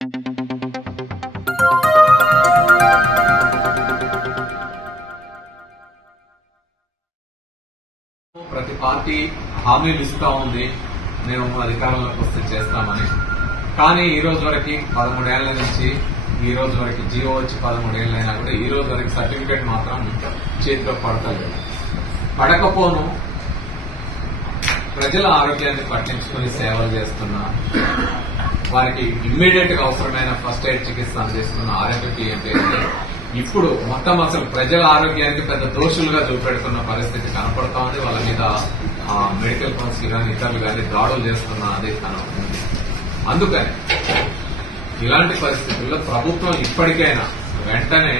ప్రతి పార్టీ హామీలు ఇస్తా ఉంది, మేము అధికారంలోకి వస్తే చేస్తామని. కానీ ఈ రోజు వరకు 13 ఏళ్ల నుంచి ఈ రోజు వరకు జీవో వచ్చి 13 ఏళ్ళైనా కూడా ఈ రోజు వరకు సర్టిఫికేట్ మాత్రం చేతిలో పడతలేదు. పడకపోను ప్రజల ఆరోగ్యాన్ని పట్టించుకుని సేవలు చేస్తున్నా, వారికి ఇమ్మీడియట్ గా అవసరమైన ఫస్ట్ ఎయిడ్ చికిత్స అందిస్తున్న ఆరోగ్య ఇప్పుడు మొత్తం అసలు ప్రజల ఆరోగ్యానికి పెద్ద దోషులుగా చూపెడుతున్న పరిస్థితి కనపడతా ఉంది. వాళ్ళ మీద మెడికల్ కౌన్సిల్ కానీ ఇతరులు కానీ దాడులు చేస్తున్న అది కనపడుతుంది. అందుకని ఇలాంటి పరిస్థితుల్లో ప్రభుత్వం ఇప్పటికైనా వెంటనే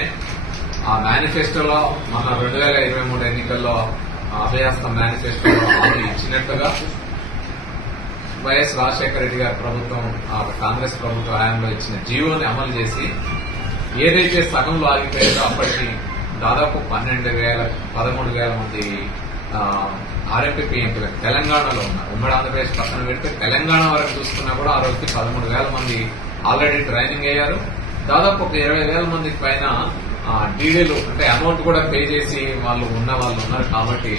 ఆ మేనిఫెస్టోలో మన 2023 ఎన్నికల్లో అభయాస్తం మేనిఫెస్టోలో హామీ ఇచ్చినట్టుగా వైఎస్ రాజశేఖర రెడ్డి గారి ప్రభుత్వం కాంగ్రెస్ ప్రభుత్వ హయాంలో ఇచ్చిన జీవోని అమలు చేసి ఏదైతే సగంలో ఆగిపోయిందో అప్పటికి దాదాపు 13,000 మంది ఆర్ఎంపీఎంపీలకు తెలంగాణలో ఉన్నారు. ఉమ్మడి ఆంధ్రప్రదేశ్ పక్కన పెడితే తెలంగాణ వరకు చూసుకున్నా కూడా ఆ రోజుకి 13,000 మంది ఆల్రెడీ ట్రైనింగ్ అయ్యారు. దాదాపు ఒక 20,000 మందికి పైన డీడీలు అంటే అమౌంట్ కూడా పే చేసి వాళ్ళు ఉన్నారు. కాబట్టి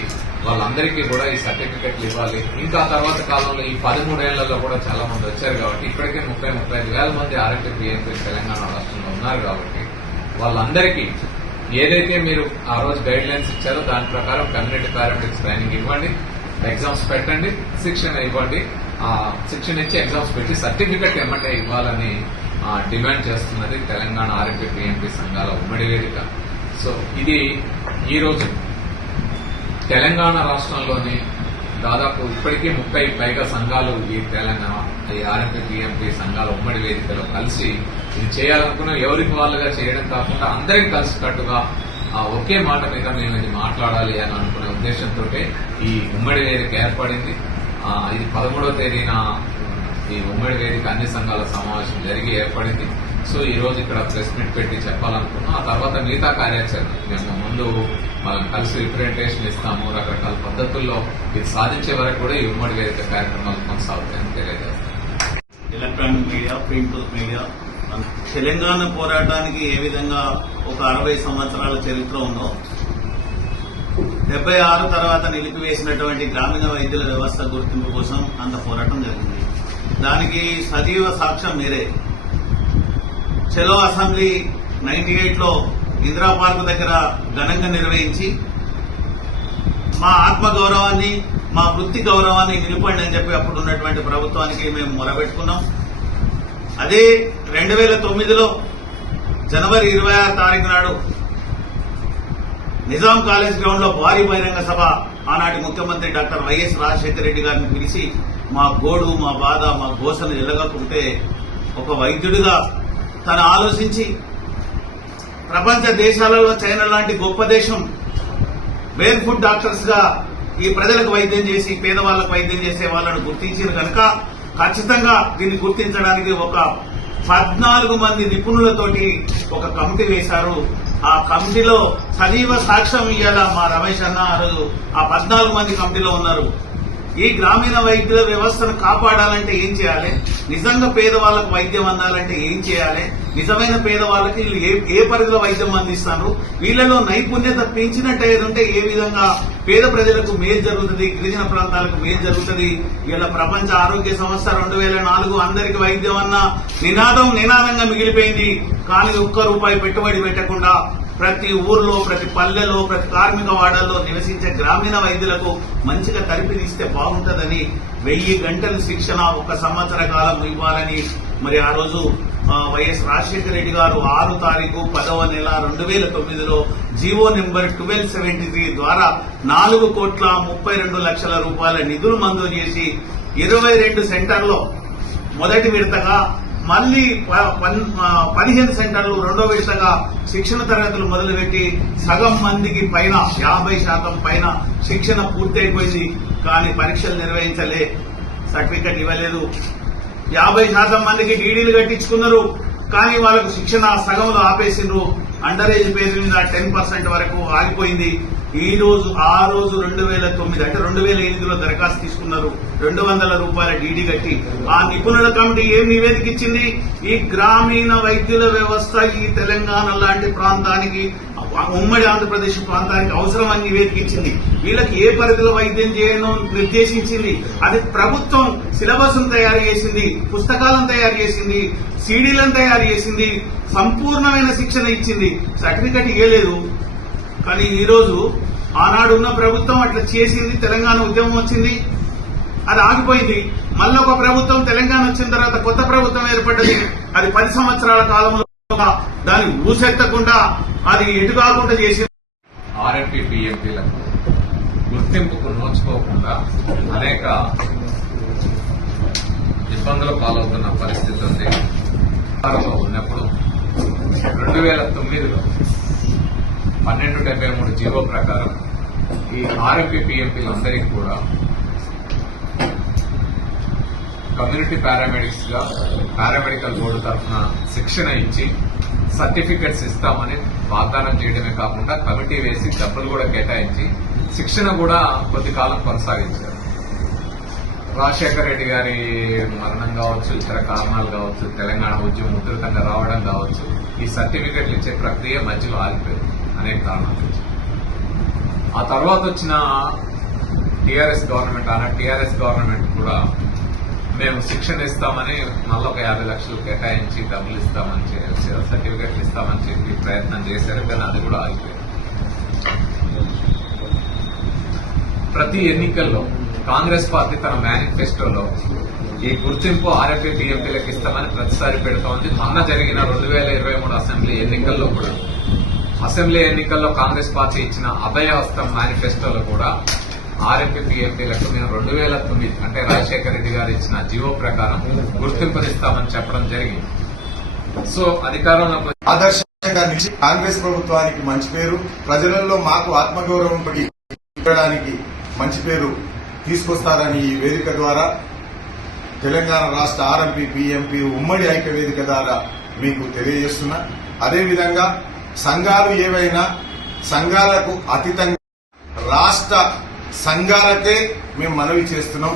వాళ్ళందరికీ కూడా ఈ సర్టిఫికెట్లు ఇవ్వాలి. ఇంకా తర్వాత కాలంలో ఈ 13 ఏళ్లలో కూడా చాలా మంది వచ్చారు కాబట్టి ఇప్పటికే 30,000-35,000 మంది ఆర్ఎంపీ తెలంగాణ రాష్ట్రంలో ఉన్నారు. కాబట్టి వాళ్ళందరికీ ఏదైతే మీరు ఆ రోజు గైడ్ లైన్స్ ఇచ్చారో దాని ప్రకారం కమ్యూనిటీ పారామెడిక్స్ ట్రైనింగ్ ఇవ్వండి, ఎగ్జామ్స్ పెట్టండి, శిక్షణ ఇవ్వండి. శిక్షణ ఇచ్చి ఎగ్జామ్స్ పెట్టి సర్టిఫికెట్ ఏమంటే ఇవ్వాలని డిమాండ్ చేస్తున్నది తెలంగాణ ఆర్ఎంపీ సంఘాల ఉమ్మడి వేదిక. సో ఇది ఈ రోజు తెలంగాణ రాష్ట్రంలోని దాదాపు ఇప్పటికీ 30 పైగా సంఘాలు ఈ తెలంగాణ ఈ ఆర్ఎంపీ సంఘాల ఉమ్మడి వేదికలో కలిసి ఇది చేయాలనుకున్న ఎవరికి వాళ్ళుగా చేయడం కాకుండా అందరికీ కలిసికట్టుగా ఒకే మాట మీద మేము ఇది మాట్లాడాలి అని అనుకునే ఉద్దేశంతో ఈ ఉమ్మడి వేదిక ఏర్పడింది. ఇది 13వ తేదీన ఈ ఉమ్మడి వేదిక అన్ని సంఘాల సమావేశం జరిగి ఏర్పడింది. సో ఈ రోజు ఇక్కడ ప్రెస్ మీట్ పెట్టి చెప్పాలనుకున్నాం. ఆ తర్వాత మిగతా కార్యాచరణ మేము ముందు మనం కలిసి రిప్రజెంటేషన్ ఇస్తాము. రకరకాల పద్ధతుల్లో ఇది సాధించే వరకు కూడా ఈ ఉమ్మడి వేదిక కార్యక్రమాలు కొనసాగుతాయని తెలియజేస్తాం. Electronic media, print media Telangana పోరాటానికి ఏ విధంగా ఒక 60 సంవత్సరాల చరిత్ర ఉందో 76 తర్వాత నిలిపివేసినటువంటి గ్రామీణ వైద్యుల వ్యవస్థ గుర్తింపు కోసం అంత పోరాటం జరిగింది. దానికి సజీవ సాక్ష్యం మీరే. చలో అసెంబ్లీ 98లో ఇందిరా పార్క్ దగ్గర ఘనంగా నిర్వహించి మా ఆత్మ గౌరవాన్ని, మా వృత్తి గౌరవాన్ని నిలపండి అని చెప్పి అప్పుడు ఉన్నటువంటి ప్రభుత్వానికి మేము మొరబెట్టుకున్నాం. అదే 2009లో జనవరి 26 తారీఖు నాడు నిజాం కాలేజ్ గ్రౌండ్ లో భారీ బహిరంగ సభ ఆనాటి ముఖ్యమంత్రి డాక్టర్ వైఎస్ రాజశేఖర రెడ్డి గారిని పిలిచి మా గోడు, మా బాధ, మా గోసను ఎల్లగకుంటే ఒక వైద్యుడిగా తను ఆలోచించి ప్రపంచ దేశాలలో చైనా లాంటి గొప్ప దేశం బేర్ ఫుడ్ డాక్టర్స్ గా ఈ ప్రజలకు వైద్యం చేసి పేదవాళ్లకు వైద్యం చేసే వాళ్ళను గుర్తించారు కనుక ఖచ్చితంగా దీన్ని గుర్తించడానికి ఒక 14 మంది నిపుణులతోటి ఒక కమిటీ వేశారు. ఆ కమిటీలో సజీవ సాక్ష్యం ఇయ్యాల మా రమేష్ అన్న ఆ రోజు ఆ 14 మంది కమిటీలో ఉన్నారు. ఈ గ్రామీణ వైద్యుల వ్యవస్థను కాపాడాలంటే ఏం చేయాలి, నిజంగా పేదవాళ్లకు వైద్యం అందాలంటే ఏం చేయాలి, నిజమైన పేదవాళ్లకి వీళ్ళు ఏ పరిధిలో వైద్యం అందిస్తారు, వీళ్లలో నైపుణ్యత పెంచినట్టు ఏ విధంగా పేద ప్రజలకు మేలు జరుగుతుంది, గిరిజన ప్రాంతాలకు మేలు జరుగుతుంది. ఇలా ప్రపంచ ఆరోగ్య సంస్థ 2004 అందరికి వైద్యం అన్న నినాదంగా మిగిలిపోయింది. కానీ ₹1 పెట్టుబడి పెట్టకుండా ప్రతి ఊర్లో, ప్రతి పల్లెలో, ప్రతి కార్మిక వాడల్లో నివసించే గ్రామీణ వైద్యులకు మంచిగా తరిపిదిస్తే బాగుంటుందని 1000 గంటల శిక్షణ 1 సంవత్సర కాలం ఇవ్వాలని మరి ఆ రోజు వైఎస్ రాజశేఖర రెడ్డి గారు 6 తారీఖు 10వ నెల 2009లో జీవో నెంబర్ 1273 ద్వారా 4,32,00,000 నిధులు మంజూరు చేసి 22 సెంటర్లో మొదటి విడతగా, మళ్లీ 15 సెంటర్లు రెండో విడతగా శిక్షణ తరగతులు మొదలుపెట్టి సగం మందికి పైన 50% పైన శిక్షణ పూర్తయిపోయింది. కానీ పరీక్షలు నిర్వహించలే, సర్టిఫికెట్ ఇవ్వలేదు. 50% మందికి డీడీలు కట్టించుకున్నారు, కానీ వాళ్ళకు శిక్షణ సగంలో ఆపేసిండ్రు. అండర్ ఏజ్ పేరు మీద 10% వరకు ఆగిపోయింది. ఆ రోజు 2009 అంటే 2008లో దరఖాస్తు తీసుకున్నారు. 200 రూపాయల డీడీ కట్టి ఆ నిపుణుల కమిటీ ఏం నివేదిక ఇచ్చింది? ఈ గ్రామీణ వైద్యుల వ్యవస్థ ఈ తెలంగాణ లాంటి ప్రాంతానికి, ఉమ్మడి ఆంధ్రప్రదేశ్ ప్రాంతానికి అవసరమని నివేదిక ఇచ్చింది. వీళ్ళకి ఏ పరిధిలో వైద్యం చేయను నిర్దేశించింది. అది ప్రభుత్వం సిలబస్ తయారు చేసింది, పుస్తకాలను తయారు చేసింది, సీడీలను తయారు చేసింది, సంపూర్ణమైన శిక్షణ ఇచ్చింది. సర్టిఫికెట్ ఇవ్వలేదు. కానీ ఈ రోజు ఆనాడున్న ప్రభుత్వం అట్లా చేసింది. తెలంగాణ ఉద్యమం వచ్చింది, అది ఆగిపోయింది. మళ్ళీ ఒక ప్రభుత్వం తెలంగాణ వచ్చిన తర్వాత కొత్త ప్రభుత్వం ఏర్పడ్డది. అది 10 సంవత్సరాల కాలంలో దాన్ని ఊసెత్తకుండా అది ఎటు కాకుండా చేసింది. ఆర్ఎంపీ పిఎంపీలకు గుర్తింపుకు నోచుకోకుండా అనేక ఇబ్బందులు పాలవుతున్న పరిస్థితి ఉంది. ఉన్నప్పుడు 2009లో 1273 జీవో ప్రకారం ఈ ఆర్ఎంపీ పిఎంపీలందరికీ కూడా కమ్యూనిటీ పారామెడిక్స్ గా పారామెడికల్ బోర్డు తరఫున శిక్షణ ఇచ్చి సర్టిఫికెట్స్ ఇస్తామని వాగ్దానం చేయడమే కాకుండా కమిటీ వేసి డబ్బులు కూడా కేటాయించి శిక్షణ కూడా కొద్ది కాలం కొనసాగించారు. రాజశేఖర రెడ్డి గారి మరణం కావచ్చు, ఇతర కారణాలు కావచ్చు, తెలంగాణ ఉద్యమం ఉధృతంగా రావడం కావచ్చు, ఈ సర్టిఫికెట్లు ఇచ్చే ప్రక్రియ మధ్యలో ఆగిపోయింది అనేక కారణాలు. ఆ తర్వాత వచ్చిన టీఆర్ఎస్ గవర్నమెంట్ కూడా మేము శిక్షణ ఇస్తామని మళ్ళీ ఒక 50 లక్షలు కేటాయించి డబ్బులు ఇస్తామని సర్టిఫికెట్లు ఇస్తామని చెప్పి ప్రయత్నం చేశారు. కానీ అది కూడా ఆగిపోయింది. ప్రతి ఎన్నికల్లో కాంగ్రెస్ పార్టీ తన మేనిఫెస్టోలో ఈ గుర్తింపు ఆర్ఎంపీ పిఎంపీలకు ఇస్తామని ప్రతిసారి పెడుతోంది. మొన్న జరిగిన 2023 అసెంబ్లీ ఎన్నికల్లో కూడా కాంగ్రెస్ పార్టీ ఇచ్చిన అభయహస్తం మేనిఫెస్టోలో కూడా ఆర్ఎంపీ పిఎంపీలకు మేము 2009 అంటే రాజశేఖర రెడ్డి గారు ఇచ్చిన జీవో ప్రకారం గుర్తింపునిస్తామని చెప్పడం జరిగింది. సో అధికారంలో ఆదర్శంగా నిలిచి కాంగ్రెస్ ప్రభుత్వానికి మంచి పేరు, ప్రజలలో మాకు ఆత్మగౌరవం ఇవ్వడానికి మంచి పేరు తీసుకొస్తారని ఈ వేదిక ద్వారా తెలంగాణ రాష్ట్ర ఆర్ఎంపీ పిఎంపీ ఉమ్మడి ఐక్య వేదిక ద్వారా మీకు తెలియజేస్తున్నా. అదేవిధంగా సంఘాలు ఏవైనా సంఘాలకు అతీతంగా రాష్ట్ర సంఘాలకే మేము మనవి చేస్తున్నాం.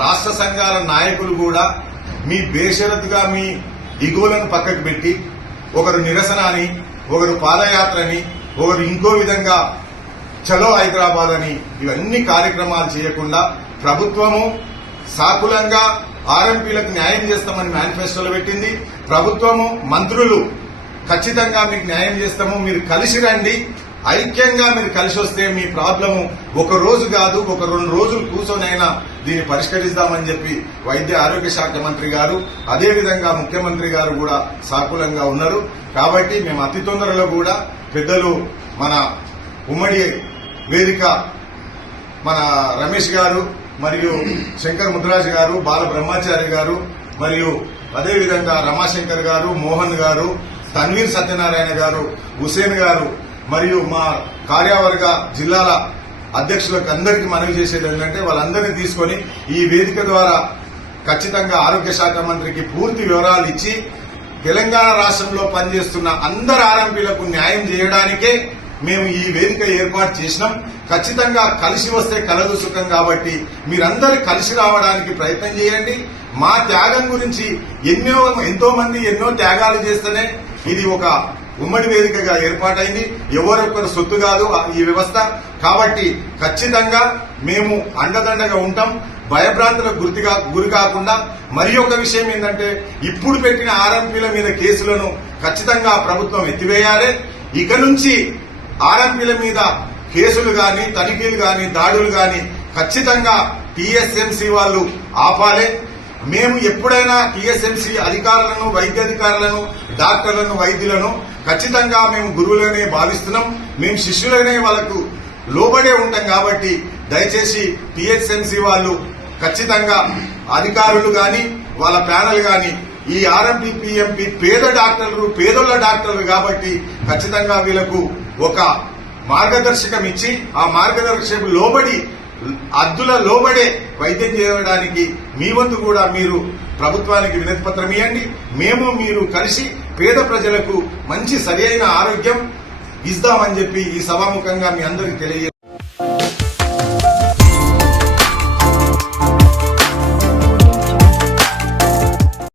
రాష్ట్ర సంఘాల నాయకులు కూడా మీ బేషరతుగా మీ దిగువలను పక్కకు పెట్టి ఒకరు నిరసన అని, ఒకరు పాదయాత్ర అని, ఒకరు ఇంకో విధంగా చలో హైదరాబాద్ అని ఇవన్నీ కార్యక్రమాలు చేయకుండా ప్రభుత్వము సాకులంగా ఆర్ఎంపీలకు న్యాయం చేస్తామని మేనిఫెస్టోలో పెట్టింది. ప్రభుత్వము మంత్రులు ఖచ్చితంగా మీకు న్యాయం చేస్తాము, మీరు కలిసి రండి, ఐక్యంగా మీరు కలిసి వస్తే మీ ప్రాబ్లము ఒక రోజు కాదు ఒక 2 రోజులు కూర్చొనైనా దీన్ని పరిష్కరిస్తామని చెప్పి వైద్య ఆరోగ్య శాఖ మంత్రి గారు, అదేవిధంగా ముఖ్యమంత్రి గారు కూడా సాకులంగా ఉన్నారు. కాబట్టి మేము అతి తొందరలో కూడా పెద్దలు మన ఉమ్మడి వేదిక మన రమేష్ గారు మరియు శంకర్ ముద్రాజ్ గారు, బాల బ్రహ్మాచారి గారు మరియు అదేవిధంగా రమాశంకర్ గారు, మోహన్ గారు, తన్వీర్ సత్యనారాయణ గారు, హుసేన్ గారు మరియు మా కార్యవర్గ జిల్లాల అధ్యక్షులకు అందరికీ మనవి చేసేది ఏంటంటే వాళ్ళందరినీ తీసుకొని ఈ వేదిక ద్వారా ఖచ్చితంగా ఆరోగ్య శాఖ మంత్రికి పూర్తి వివరాలు ఇచ్చి తెలంగాణ రాష్ట్రంలో పనిచేస్తున్న అందరు ఆర్ఎంపీలకు న్యాయం చేయడానికే మేము ఈ వేదిక ఏర్పాటు చేసినాం. ఖచ్చితంగా కలిసి వస్తే కలదు సుఖం కాబట్టి మీరందరూ కలిసి రావడానికి ప్రయత్నం చేయండి. మా త్యాగం గురించి ఎంతో మంది ఎన్నో త్యాగాలు చేస్తేనే ఇది ఒక ఉమ్మడి వేదికగా ఏర్పాటైంది. ఎవరొక్కరు సొత్తు కాదు ఈ వ్యవస్థ. కాబట్టి ఖచ్చితంగా మేము అండదండగా ఉంటాం. భయభ్రాంతులకు గురి కాకుండా మరి ఒక విషయం ఏంటంటే ఇప్పుడు పెట్టిన ఆర్ఎంపీల మీద కేసులను ఖచ్చితంగా ప్రభుత్వం ఎత్తివేయాలి. ఇక నుంచి ఆర్ఎంపీల మీద కేసులు గాని, తనిఖీలు గాని, దాడులు గాని ఖచ్చితంగా టీఎస్ఎంసీ వాళ్ళు ఆపాలి. మేము ఎప్పుడైనా టీఎస్ఎంసీ అధికారులను, వైద్యాధికారులను, డాక్టర్లను, వైద్యులను ఖచ్చితంగా మేము గురువులనే భావిస్తున్నాం. మేము శిష్యులనే వాళ్ళకు లోబడే ఉంటాం. కాబట్టి దయచేసి టీఎస్ఎంసీ వాళ్ళు ఖచ్చితంగా అధికారులు గాని వాళ్ళ ప్యానల్ గాని ఈ ఆర్ఎంపీ పిఎంపీ పేదోళ్ల డాక్టర్లు కాబట్టి ఖచ్చితంగా వీళ్లకు ఒక మార్గదర్శకం ఇచ్చి ఆ మార్గదర్శకం లోబడి అద్దుల లోబడే వైద్యం చేయడానికి మీ వంతు కూడా మీరు ప్రభుత్వానికి వినతి పత్రం ఇవ్వండి. మేము మీరు కలిసి పేద ప్రజలకు మంచి సరియైన ఆరోగ్యం ఇస్తామని చెప్పి ఈ సభాముఖంగా మీ అందరికీ తెలియ